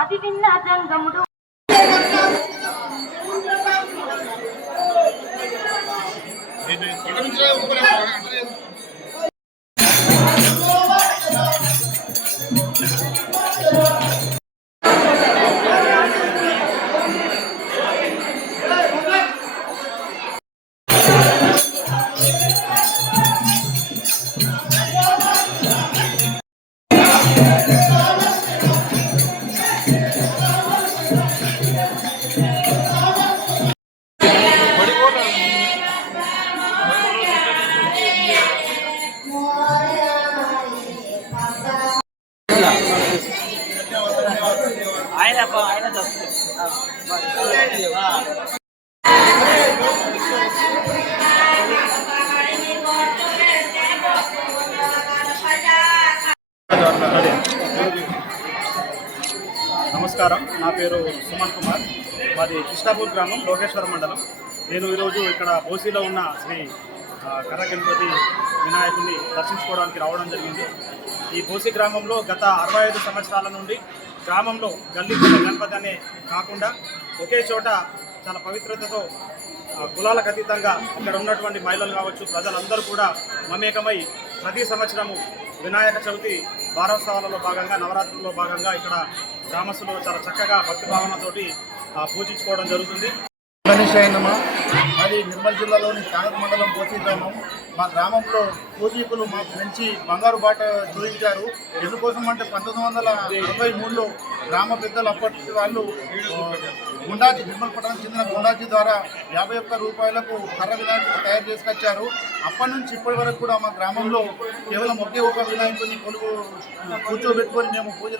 అది విన్న జంగముడు నమస్కారం, నా పేరు సుమన్ కుమార్. మాది కృష్ణాపూర్ గ్రామం, లోకేశ్వరం మండలం. నేను ఈరోజు ఇక్కడ బోసీలో ఉన్న శ్రీ కర్ర గణపతి వినాయకుడిని దర్శించుకోవడానికి రావడం జరిగింది. ఈ బోసీ గ్రామంలో గత 65 సంవత్సరాల నుండి గ్రామంలో గల్లీ గణపతి అనే కాకుండా ఒకే చోట చాలా పవిత్రతతో కులాలకు అతీతంగా ఇక్కడ ఉన్నటువంటి మహిళలు కావచ్చు, ప్రజలందరూ కూడా మమేకమై ప్రతి సంవత్సరము వినాయక చవితి వారోత్సవాలలో భాగంగా, నవరాత్రుల్లో భాగంగా ఇక్కడ గ్రామస్తులు చాలా చక్కగా భక్తిభావనతోటి పూజించుకోవడం జరుగుతుంది. అది నిర్మల్ జిల్లాలోని కానూరు మండలం బోసీ గ్రామం. మా గ్రామంలో పూర్వీకులు మాకు మంచి బంగారు బాట చూపించారు. ఎందుకోసం అంటే 1963లో గ్రామ పెద్దలు అప్పటి వాళ్ళు గుండాజీ, నిర్మల్ పట్టణం చెందిన గుండాజీ ద్వారా 51 రూపాయలకు కర్ర వినాయకుడు తయారు చేసుకొచ్చారు. అప్పటి నుంచి ఇప్పటి వరకు కూడా మా గ్రామంలో కేవలం ఒకే ఒక వినాయకుడిని కూర్చోబెట్టుకొని మేము పూజ